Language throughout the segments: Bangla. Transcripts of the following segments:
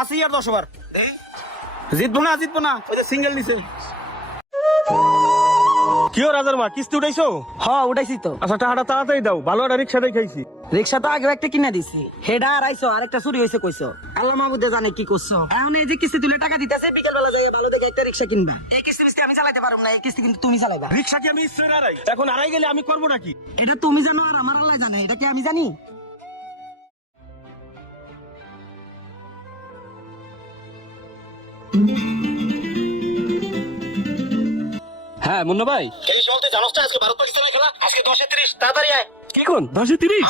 আশি আর দশ ওভার। জিতবো না জিতবো না। ওই যে সিঙ্গেল নিছে। কিও রাজার মা কিস্তি উঠাইছো? হ উঠাইছি তো। আচ্ছা টাকাটা তাড়াতাড়ি দাও ভালো একটা রিক্সা দেখাইছি রিক্সা তো আগে একটা কিনে দিছি। হেডা আর আরেকটা চুরি হয়েছে কইছো। আল্লাহ মাহবুদে জানে কি করছ। এখন এই যে কিস্তি তুলে টাকা দিতেছে বিকেল বেলা যাই ভালো দেখে একটা রিক্সা কিনবা। এই কিস্তি বিস্তি আমি চালাতে পারব না এই কিস্তি কিন্তু তুমি চালাইবা। রিক্সা কি আমি ইচ্ছে আড়াই এখন আড়াই গেলে আমি করব নাকি? এটা তুমি জানো আর আমার আল্লাহ জানে এটা কি আমি জানি? হ্যাঁ মুন্না ভাই। জানোস তো আজকে ভারত পাকিস্তানের খেলা আজকে দশে তিরিশ তাড়াতাড়ি আয়। কি কোন? দশে তিরিশ?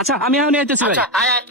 আচ্ছা আমি এখন আইতেছি ভাই। আচ্ছা আয় আয়।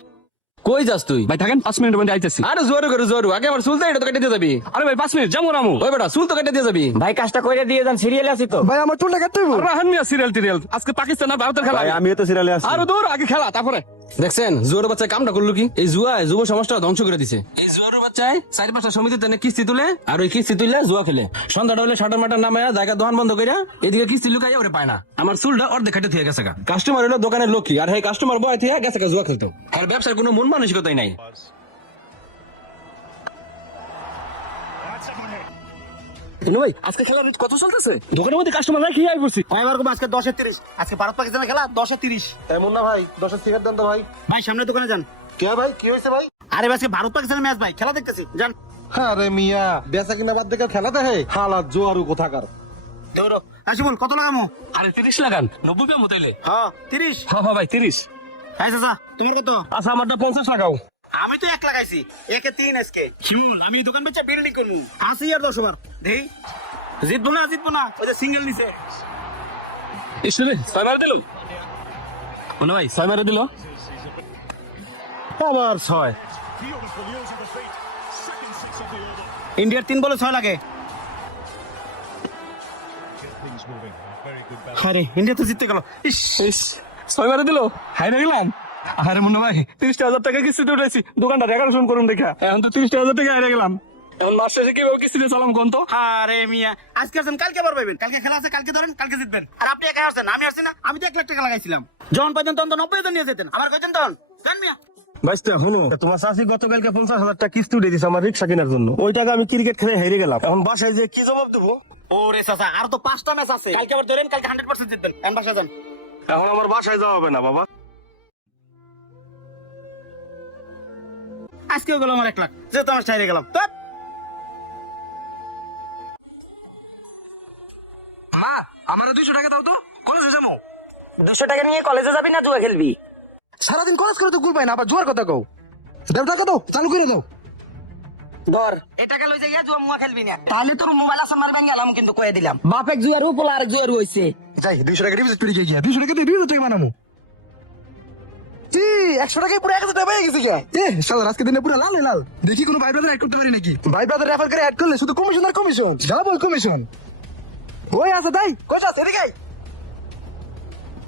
কই যাস তুই? ভাই থাকেন পাঁচ মিনিটের মধ্যে আইতেছি। আরে জোরে করে জোরে। আগে আমার চুলটা এটা তো কেটে দিয়ে যাবি। আরে ভাই পাঁচ মিনিট যাব রামু। ওই বেটা চুল তো কেটে দিয়ে যাবি। ভাই কাজটা কইরে দিয়ে যান সিরিয়ালে আছি তো। ভাই আমার চুলটা কাটতে হইব রাহান মিয়া সিরিয়াল টিরিয়াল। আজকে পাকিস্তান আর ভারতের খেলা? আমিও তো সিরিয়ালে আছি। আরও দূর আগে খেলা তারপরে। দেখছেন জোর বাচ্চা কামটা করল কি? এই জুয়ায় যুব সমাজটা ধ্বংস করে দিছে। এই জোর বাচ্চায় চার পাঁচটা সমিতি তেনে কিস্তি তুলে আর ওই কিস্তি তুললে জুয়া খেলে। সন্ধ্যাটা হলে শাটার মাটার নামে জায়গা দোকান বন্ধ করে এদিকে কিস্তি লুকাইয়া ওরে পায় না। আমার চুলটা অর্ধেক কেটে থেকে গেছে কাস্টমার হলো দোকানের লক্ষ্মী আর এই কাস্টমার বয় থেকে গেছে জুয়া খেলতো। আর ব্যবসার কোনো মন মানসিকতাই নাই। ভাই আজকে খেলার রেট কত চলতেছে? দোকানের মধ্যে কাস্টমার আই আজকে দশে তিরিশ। আজকে ভারত পাকিস্তানের খেলা দশে তিরিশ। এমন না ভাই দশের সিগারেট দেন তো ভাই। ভাই সামনে দোকানে যান। কে ভাই কি হয়েছে ভাই? আরে ভাই, আজকে ভারত পাকিস্তানের ম্যাচ ভাই খেলা দেখতেছি যান। আরে মিয়া বেচা কিনা বাদ দেখে খেলা দেখে? হালা জোয়ারু কোথাকার। আসি বল কত লাগামো? আরে তিরিশ লাগান নব্বই পে মতাইলে হ্যাঁ। তিরিশ? হ্যাঁ হ্যাঁ ভাই তিরিশ। হ্যাঁ চাচা তোমার কত? আচ্ছা আমারটা পঞ্চাশ লাগাও। আমি তো এক লাগাইছি একে তিন আজকে। শিমুল আমি দোকান বেচে বিল্ডিং করব আশি আর দশ ওভার। দেই। জিতবো না জিতবো না। ওই যে সিঙ্গেল নিছে। ইসলে ছয় মারে দিল? ভাই ছয় মারে দিল? আবার ছয়। ইন্ডিয়ার তিন বলে ছয় লাগে। আরে ইন্ডিয়া তো জিততে গেল। ইস। ইস, ছয় মারে দিল? হাই না গেলাম। আরে মুন্না ভাই তিরিশটা হাজার টাকা কিস্তিতে উঠেছি দোকানটা এগারো শুন করুন দেখা। এখন তো তিরিশটা হাজার টাকা হারিয়ে গেলাম। এখন মাস শেষে কীভাবে কিস্তিতে চালাম কোন তো? আরে মিয়া আজকে আসছেন কালকে আবার পাইবেন। কালকে খেলা আছে কালকে ধরেন কালকে জিতবেন। আর আপনি একা আসছেন? আমি আসছি না। আমি তো এক লাখ টাকা লাগাইছিলাম। যখন পাইতেন তখন তো নব্বই হাজার নিয়ে যেতেন। আমার কইতেন তখন? জান মিয়া। শুনো। তোমার গতকালকে পঞ্চাশ হাজার টাকা কিস্তি উঠে দিছে আমার রিক্সা কেনার জন্য। ওই টাকা আমি ক্রিকেট খেলে হেরে গেলাম। এখন বাসায় যে কি জবাব দেবো? ওরে চাচা আর তো পাঁচটা ম্যাচ আছে। কালকে আবার ধরেন কালকে হান্ড্রেড পার্সেন্ট জিতবেন। যান। এখন আমার বাসায় যাওয়া হবে না বাবা। আজকেও গেল আমার এক লাখ। যেহেতু আমার ছাইরে গেলাম। দুশো টাকা নিয়ে কলেজে যাবি না জুয়া খেলবি? সারাদিন কলেজ করে তো গুল পাই না আবার জোয়ার কথা কও। দাও টাকা দাও চালু করে দাও। ধর। এই টাকা লই যাইয়া জুয়া মুয়া খেলবি না। তাহলে তোর মোবাইল আছে মারবে গেলাম কিন্তু কয়ে দিলাম। বাপ এক জুয়ারু পোলা আরেক জুয়ারু হইছে। যাই দুইশো টাকা ডিপোজিট করে গিয়া দুইশো টাকা দিয়ে হাজার টাকা কি একশো টাকায় পুরো এক হাজার টাকা গেছে এ আজকে দিনে পুরো লাল লাল। দেখি কোনো ভাই ব্রাদার অ্যাড করতে পারি নাকি? ভাই ব্রাদার রেফার করে অ্যাড করলে শুধু কমিশন আর কমিশন ডাবল কমিশন ওই আছে তাই? কোচ আছে এদিকে আয়।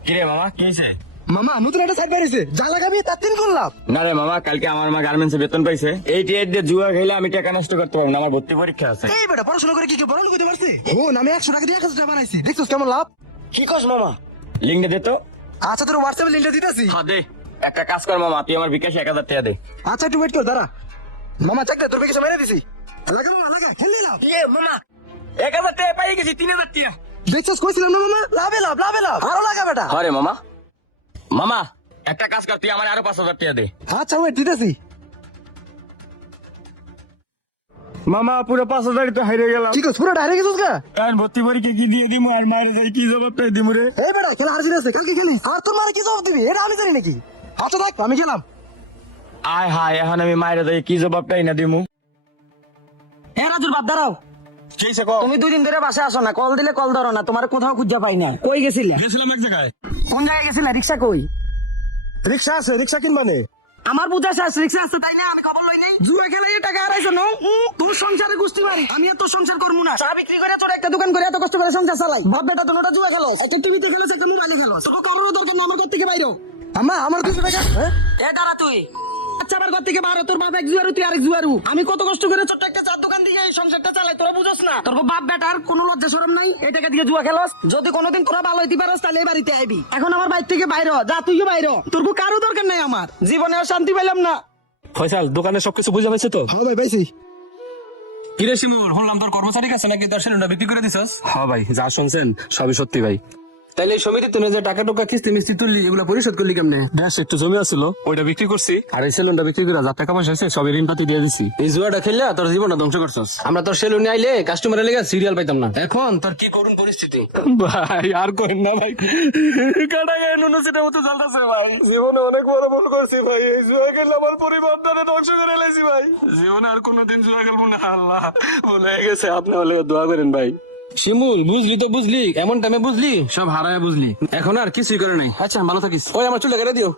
কিরে মামা কি হয়েছে মামা নতুন একটা সাইড বেরিয়েছে যা লাগাবি তার তিন গুণ লাভ না রে মামা কালকে আমার মা গার্মেন্টসে বেতন পাইছে। এই টিয়ার দিয়ে জুয়া খেলে আমি টাকা নষ্ট করতে পারব না আমার ভর্তি পরীক্ষা আছে। এই বেটা পড়াশোনা করে কি কেউ পড়ানো করতে পারছি? ও আমি একশো টাকা দিয়ে এক হাজার টাকা বানাইছি। দেখছিস কেমন লাভ? কি কস মামা? লিঙ্কটা দে তো। আচ্ছা তোর হোয়াটসঅ্যাপে লিঙ্কটা দিতেছি। হ্যাঁ দে। একটা কাজ কর মামা তুই আমার বিকাশে এক হাজার টাকা দে। আচ্ছা একটু ওয়েট কর দাঁড়া। মামা চাক তোর বেশি মেরে দিছি। লাগা মামা লাগা খেললে লাভ ইয়ে মামা এক হাজার টাকা পাই গেছি তিন হাজার টাকা। দেখছিস কইছিলাম না মামা? লাভে লাভ লাভে লাভ। আরও লাগা বেটা। আরে মামা। মামা একটা কাজ কর তুই আমার আরও পাঁচ হাজার টাকা দে। আচ্ছা ওয়েট দিতেছি। মামা পুরো পাঁচ হাজার তো হারিয়ে গেলাম। ঠিক আছে পুরো ডাইরে গেছিস গা? আর ভর্তি পরীক্ষা কি দিয়ে দিমু আর মায়ের যাই কি জবাবটাই দিমু রে? এই বেটা খেলা হারজিন আছে কালকে খেলি আর তোর মারে কি জবাব দিবি? এটা আমি জানি নাকি। আচ্ছা দেখ আমি গেলাম আয় হায় এখন আমি মায়ের যাই কি জবাবটাই না দিমু? এ রাজুর বাপ দাঁড়াও। তুমি দুই দিন ধরে বাসা আসো না কল দিলে কল ধরো না তোমার কোথাও খুঁজা পাই না। কই গেছিলে? গেছিলাম এক জায়গায়। কোন জায়গায় গেছিলে? রিক্সা কই? রিক্সা আছে রিক্সা কিনবানে? আমার বুঝা শেষ রিক্সা আছে তাই না? আমি খবর লই নাই। জুয়া খেলে এই টাকা হারাইছো না? তোর সংসারে গুষ্টি মারি। আমি এত সংসার করব না। চা বিক্রি করে তোর একটা দোকান করে এত কষ্ট করে সংসার চালাই। বাপ বেটা তোটা জুয়া খেলো। একটা টিভিতে খেলো একটা মোবাইলে খেলো। তোকে কারোর দরকার না আমার ঘর থেকে বাইরো। আমা আমার টাকা। হ্যাঁ? এ দাঁড়া তুই। আচ্ছা আমার ঘর থেকে বাইরে তোর বাপ এক জুয়ারু তুই আরেক জুয়ারু। আমি কত কষ্ট করে ছোট্ট একটা চার দোকান দিয়ে এই সংসারটা চালাই তোরা বুঝোস না? তোর বাপ বেটার কোনো লজ্জা শরম নাই? এই টাকা দিয়ে জুয়া খেলোস? যদি কোনোদিন তোরা ভালো হইতে পারস তাহলে এই বাড়িতে আইবি। এখন আমার বাড়ি থেকে বাইরে যা তুইও বাইরে। তোর কারও দরকার নাই আমার। জীবনে আর শান্তি পাইলাম না। ফয়সাল দোকানে সবকিছু বুঝে পাইছে তো? হ্যাঁ ভাই পাইছি। কিরে শুনলাম তোর কর্মচারী কাছে নাকি তোর সেলুনটা বিক্রি করে দিছস? হ্যাঁ ভাই যা শুনছেন সবই সত্যি ভাই। এই সমিতি তুমি যে টাকা টুকা কিস্তি মিস্তি তুললি এগুলো পরিশোধ করলি কেমনে? বেশ একটু জমি আছিল ওইটা বিক্রি করছি। আর এই সেলুনটা বিক্রি করে যা টাকা পয়সা আছে সবই ঋণ পাতি দিয়ে দিছি। এই জুয়াটা খেললে তোর জীবনটা ধ্বংস করছস। আমরা তোর সেলুনে আইলে কাস্টমারের লেগে সিরিয়াল পাইতাম না। এখন তোর কি করুন পরিস্থিতি? ভাই আর না ভাই। কাটা গায়ে নুন সেটা মতো ভাই। জীবনে অনেক বড় ভুল করছি ভাই। এই জুয়া খেলে আমার পরিবারটারে ধ্বংস করে লাইছি ভাই। জীবনে আর কোনোদিন জুয়া খেলব না আল্লাহ। ভুলে গেছে আপনি হলে দোয়া করেন ভাই। শিমুল, বুঝলি তো বুঝলি, এমন টাইমে বুঝলি, সব হারায় বুঝলি। এখন আর কিছুই করে নাই। আচ্ছা ভালো থাকিস। ওই আমার চুলে কেটে দিও।